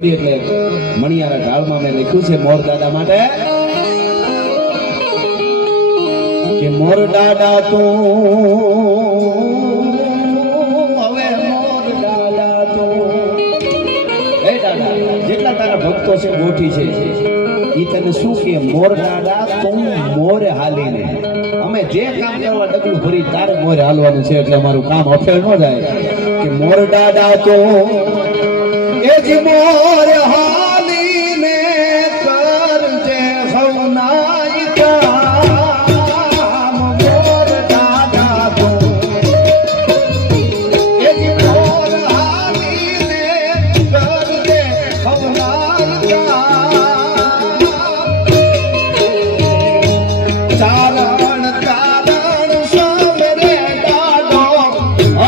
એટલે મણિયારા ઢાળમાં મેં લખ્યું છે મોર દાદા માટે કે મોર દાદા તું હવે મોર દાદા તું એ દાદા જેટલા તારા ભક્તો છે ગોઠી છે ઈ તને શું કે મોર દાદા તું મોરે હાલીને અમે જે કામ કરવા ડગલું ભરી તારે મોરે હાલવાનું છે એટલે અમારું કામ અફેર ન જાય કે મોર દાદા તું એ જ મોર હાલીને કરજે સૌનાઈ કામ મોર દાદા તું એ જ મોર હાલીને કરજે સૌનાઈ કામ ચારણ તારણ સમરે દાડો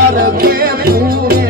અરગે પૂરે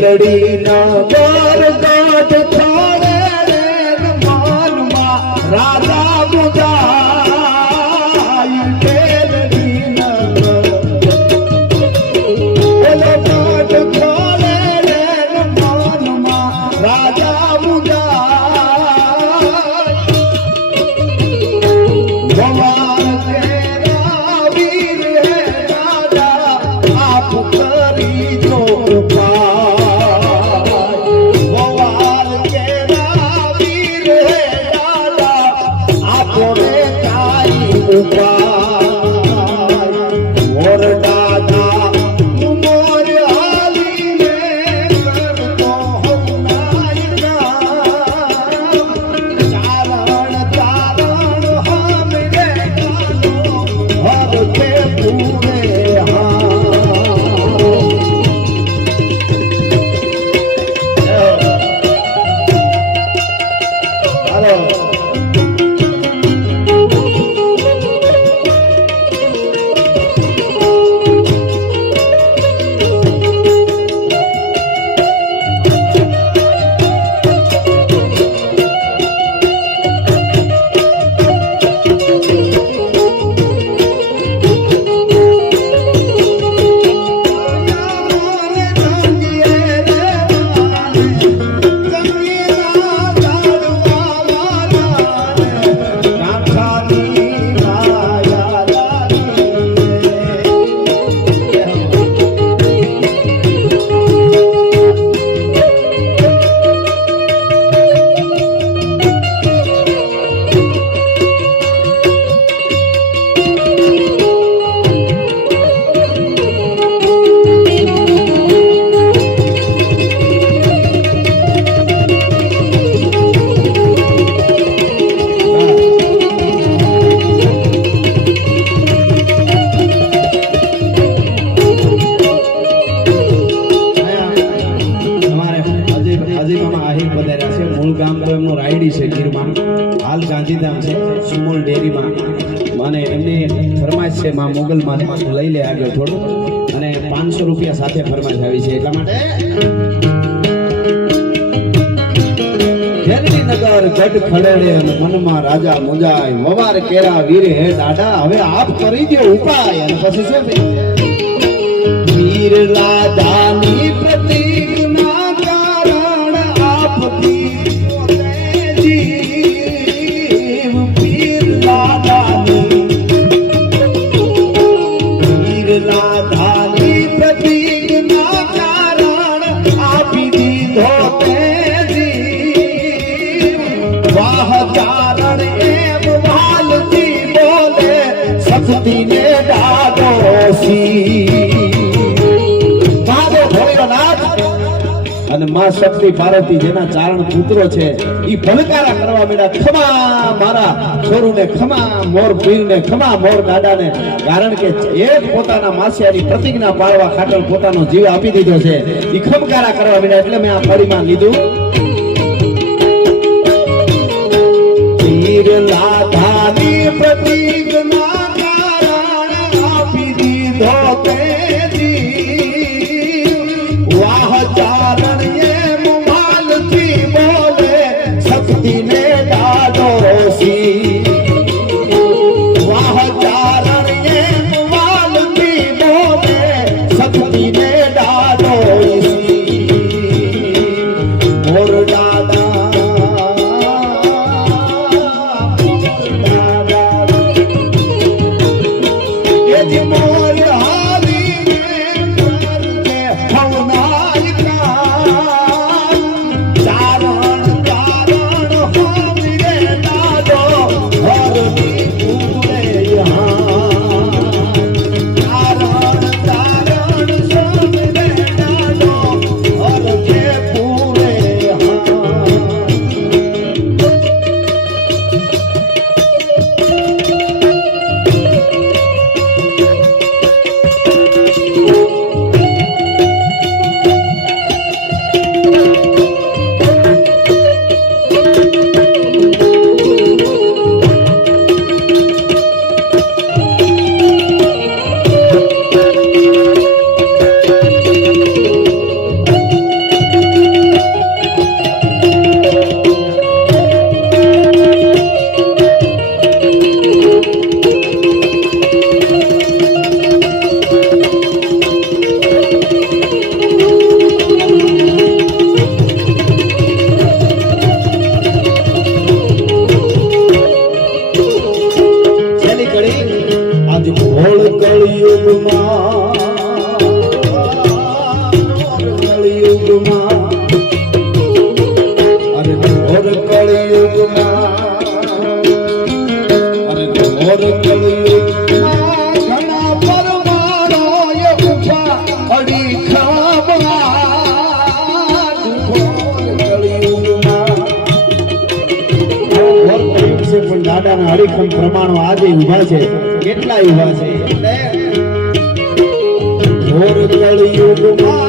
લડી ના બાર ગાઢ થાળે રે માનમાં રાજા બુધાઈ લડી ના બોલો ગાઢ થાળે રે માનમાં રાજા બુધાઈ ભગવાન તેરા વીર હે રાજા આપ કરી જો ઉપા સુમુલ ડેરીમાં મને એમની ફરમાઈશ છે માં મોગલ માં લઈ લે આગળ થોડું અને 500 રૂપિયા સાથે ફરમાઈશ આવી છે એટલા માટે ખેરડી નગર ગઢ ખડેડે અને મનમાં રાજા મુંજાય વવાર કેરા વીર હે દાદા હવે આપ કરી દો ઉપાય અને પછી શું થયું વીર રાધાની પ્રતિજ્ઞા કારણ આપ દીધો તે જીવ વીર રાધાની પ્રતિજ્ઞા કારણ આપી દીધો તે જીવ વાહ ચારણ એમ વાલથી બોલે શક્તિને દાદો સી અને માં શક્તિ પાર્વતી જેના ચારણ પુત્રો છે ઈ ભલકારા કરવા માંડ્યા ખમા મારા છોરુને ખમા મોર પીરને ખમા મોર દાદાને કારણ કે એક પોતાના માસિયાની પ્રતિજ્ઞા પાળવા ખાતર પોતાનો જીવ આપી દીધો છે ઈ ખમકારા કરવા માંડ્યા એટલે મેં આ ફળીમાં લીધું વીર રાધાની પ્રતિજ્ઞા કારણ આપી દીધો તે જીવ વાહ ચારણ એમ વાલથી બોલે શક્તિને દાદો સી વાહ ચારણ એમ વાલથી બોલે શક્તિને દાદો સી મોર દાદા દાદાના હરીખમ પ્રમાણો આજે ઉભા છે કેટલા ઉભા છે ઘોર કળિયુગમાં